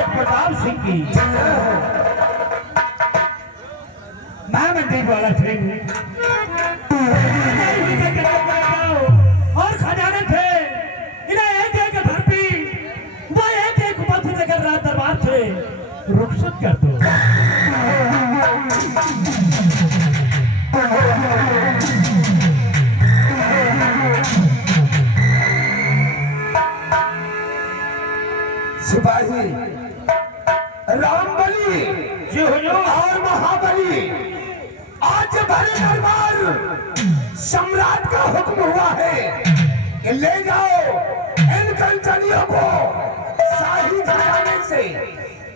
महाराज प्रताप सिंह की महामंत्री वाला सिंह और खजाने थे, इन्हें एक एक धरती वो एक एक पथ देकर रात दरबार से रुखसत कर दो। सिपाही रामबली जी हुजूर और महाबली, आज भरे दरबार सम्राट का हुक्म हुआ है कि ले जाओ इन कंचनियों को शाही खजाने से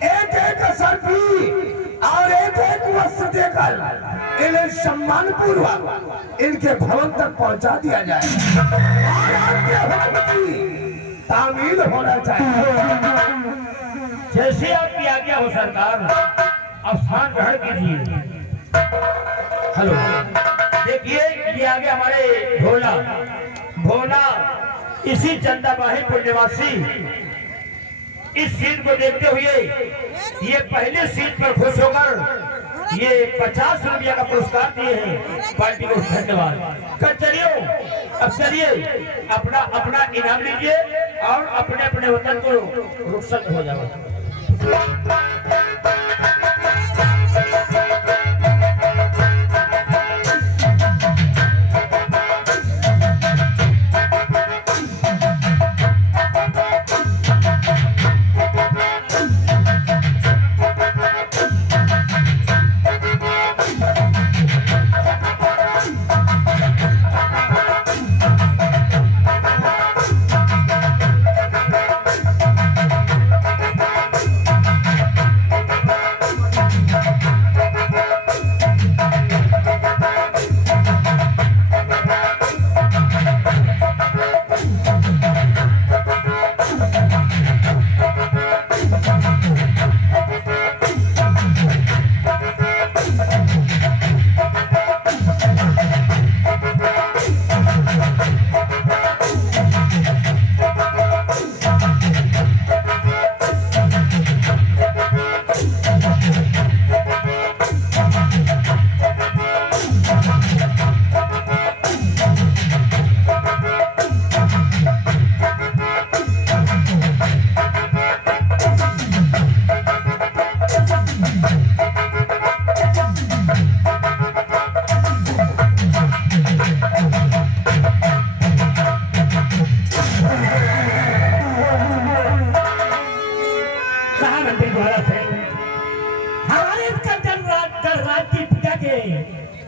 एक एक सर्फी और एक एक वस्त्र देकर इन्हें सम्मान पूर्वक इनके भवन तक पहुंचा दिया जाए और आपके हुक्म की तामील होना चाहिए। जैसे आपकी आज्ञा हो सरकार, अब स्थान ग्रहण कीजिए। हेलो, देखिए ये आगे हमारे भोला भोला इसी चंदाबाहीपुर निवासी। इस सीट को देखते हुए ये पहले सीट पर खुश होकर ये 50 रुपया का पुरस्कार दिए हैं पार्टी को। धन्यवाद। चलिए अब चलिए अपना अपना इनाम लीजिए और अपने अपने वतन को रुखसत हो जाओ।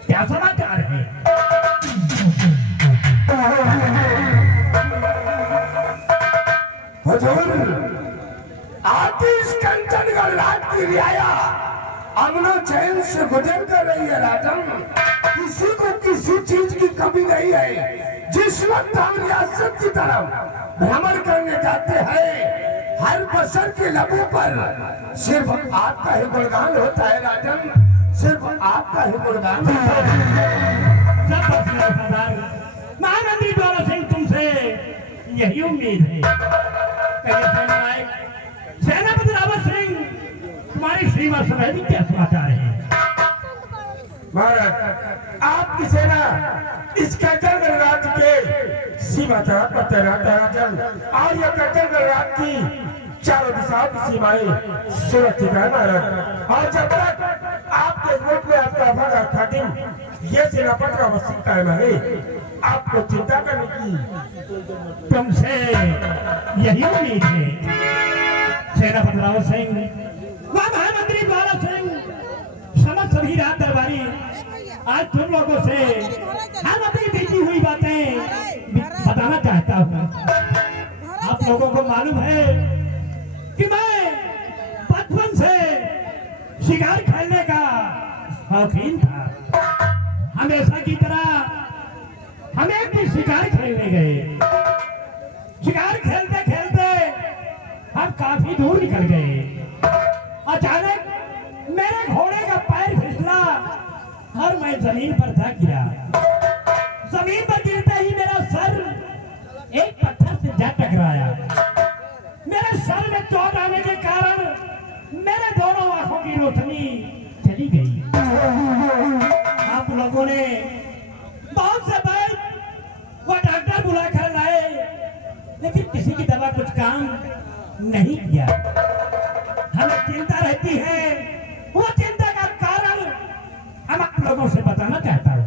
क्या समाचार है? हुजूर, आज इस कंचनगढ़ रात की रियाया अमनो चैन से गुजर कर रही है राजन। किसी को किसी चीज की कमी नहीं है। जिस वक्त हम रियासत की तरफ भ्रमण करने जाते हैं, हर बशर के लबों पर सिर्फ आपका ही गुणगान होता है राजन, सिर्फ आपका ही गुणगान होता है। महामंत्री द्वारा सिंह तुमसे यही उम्मीद है। सेनापति रावत सिंह, तुम्हारी श्रीमत समय क्या समाचार है? महाराज, आपकी सेना इस कंचनगढ़ राज्य के सीमा चौक पर तैनात है राजन, और यह कंचनगढ़ राज्य की चारों दिशाओं की सीमाएं सुरक्षित है महाराज। और जब तक आपके मुल्क में आपका भागा खातिम ये सेनापति का वसीयत कायम है, आपको चिंता करने की तुमसे यही उम्मीद है। सेनापति रावत सिंह, महामंत्री द्वारा सिंह, समस्त सभी रात दरबारी, आज तुम लोगों से हम अपनी बीती हुई बातें बताना चाहता हूँ। आप लोगों को मालूम है कि मैं बचपन से शिकार खेलने का शौकीन था। हमेशा की तरह हम एक भी शिकार खेलने गए। शिकार खेलते खेलते हम काफी दूर निकल गए। अचानक मेरे घोड़े का पैर फिसला और मैं जमीन पर जा गिरा। जमीन पर गिरते ही मेरा सर एक पत्थर से जा टकराया। मेरे सर में चोट आने के कारण रोशनी चली गई। आप लोगों ने बहुत से बैल वो डॉक्टर बुला कर लाए, लेकिन किसी की दवा कुछ काम नहीं किया। हमें चिंता रहती है, वो चिंता का कारण हम आप लोगों से बताना चाहता हूँ।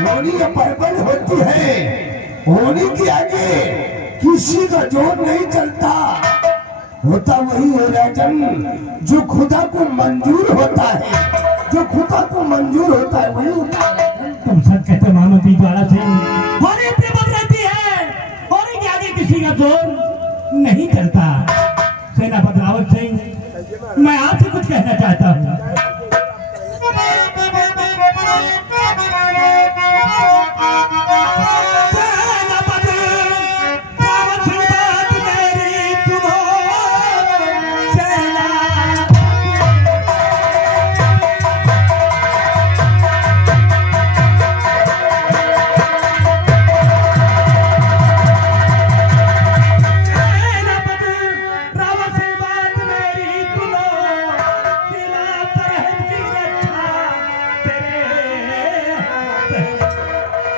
होनी या परबल होती है, होनी के आगे किसी का जोर नहीं चलता। होता वही है राजन जो खुदा को मंजूर होता है, जो खुदा को मंजूर होता है वही होता है। तुम सच कहते मानो दीवाला सिंह, होनी अपनी बन रहती है, होनी के आगे किसी का जोर नहीं चलता। सेनापति रावत सिंह, मैं आपसे कुछ कहना चाहता हूँ।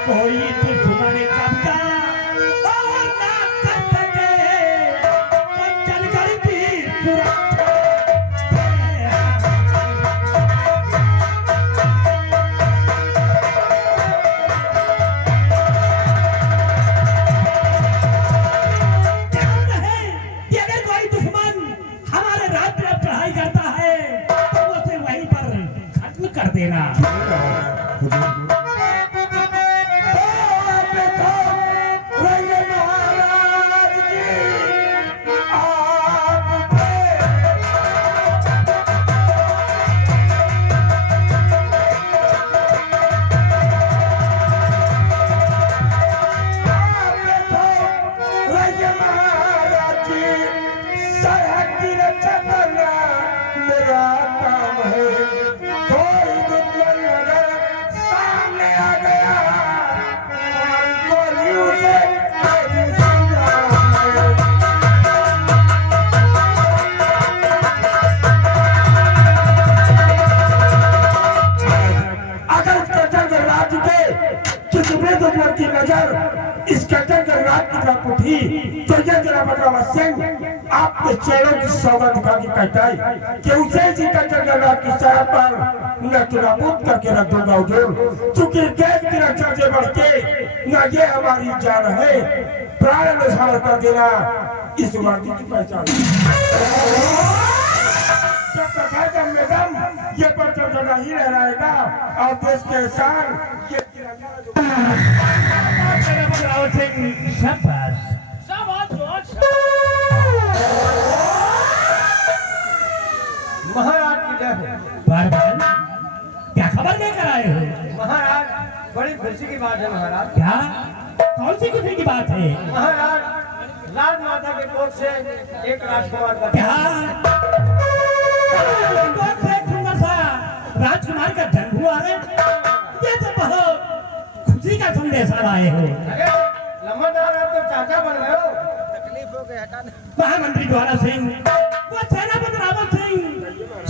कोई दुश्मन कब्जा और ना कर सके, चल कर की सुरक्षा। ध्यान रहे कि अगर कोई दुश्मन हमारे राज्य में चढ़ाई करता है तो उसे वहीं पर खत्म कर देना। इस कटर रात की तरफ उठी तो ये जरा बदरावा सिंह आपके चेहरों की सौगंध दिखा के कहता है कि उसे इसी कटर रात की सड़क पर न चुनाबूद करके रख दूंगा हुजूर, चूंकि देश की रक्षा से बढ़ के न ये हमारी जान है, प्राण निछावर कर देना इस वर्दी की पहचान। जब तक है जब में दम ये परचम सदा ही लहराएगा और देश के शान ये सेना बदराव सिंह शाबाश। महाराज की जय हो। बरबल क्या खबर लेकर आए हो? महाराज बड़ी खुशी की बात है महाराज। क्या कौन सी खुशी की बात है? महाराज राजमाता के कोख से एक राजकुमार का क्या कोख से सुंदर सा राजकुमार का जन्म हुआ है? ये तो बहुत खुशी का संदेश लाए हो। अरे लम्बादार आप तो चाचा बन गए हो। महामंत्री द्वारा सिंह वो सेनापति रावत सिंह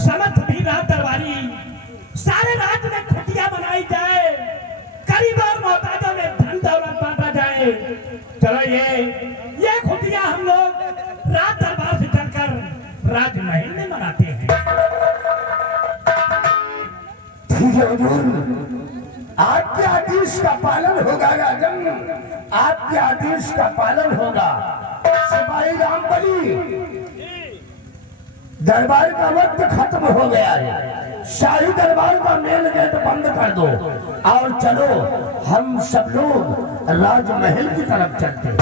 समस्त वीर रात दरबारी सारे राज्य में खुटिया बनाई जाए, करीबों मोहताजों में धन दौलत बांटा जाए। चलो ये खुटिया हम लोग रात दरबार से चलकर राजमहल में मनाते हैं। ठीक है हुजूर, आपके आदेश का पालन होगा राजन, आपके आदेश का पालन होगा। सिपाही रामबली, दरबार का वक्त खत्म हो गया है, शाही दरबार का मेन गेट बंद कर दो और चलो हम सब लोग राजमहल की तरफ चलते हैं।